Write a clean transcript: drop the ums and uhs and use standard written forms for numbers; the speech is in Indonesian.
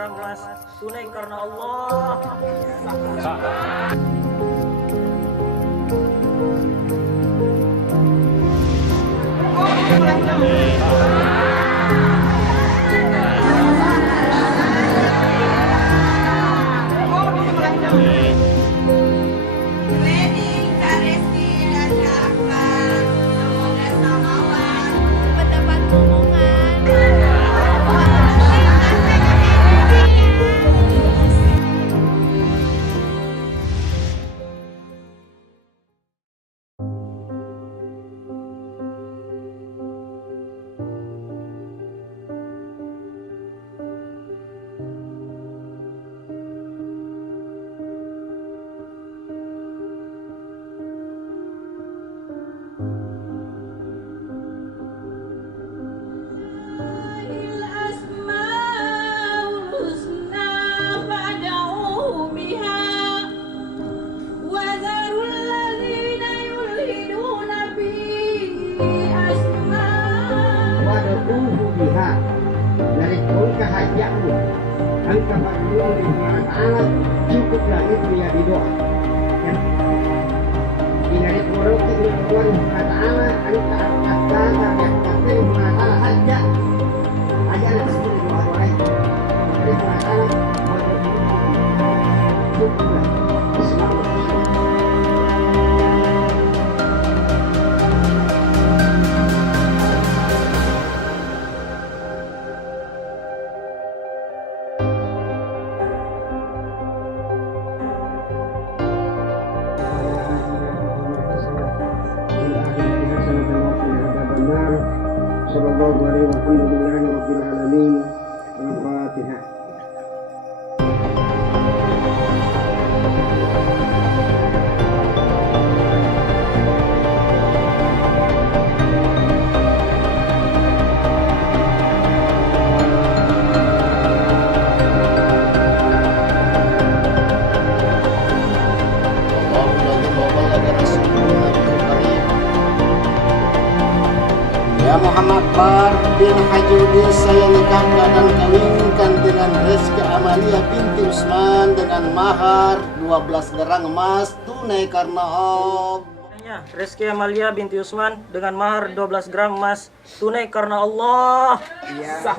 gram emas tunai karena Allah. Wedding Kak Reski dan Kak Akbar, semoga selamat mendapat hubungan. Biha dari engkau hajamu engkau berdoa kepada Allah cukuplah itu ya didoa ya dari orang itu kepada Allah engkau akan yang pasti masalah hajat hajat itu doa doa dari masalah cukuplah selamat. Sallallahu alaihi wa alhamdulillahi rabbil alamin. Al-Fatihah. Ya Muhammad Bar bin Hajudi, saya nikahkan dan kawinkan dengan Reski Amalia binti Usman dengan mahar 12 gerang emas tunai karena Allah. Reski Amalia binti Usman dengan mahar 12 gram emas tunai karena Allah. Iya.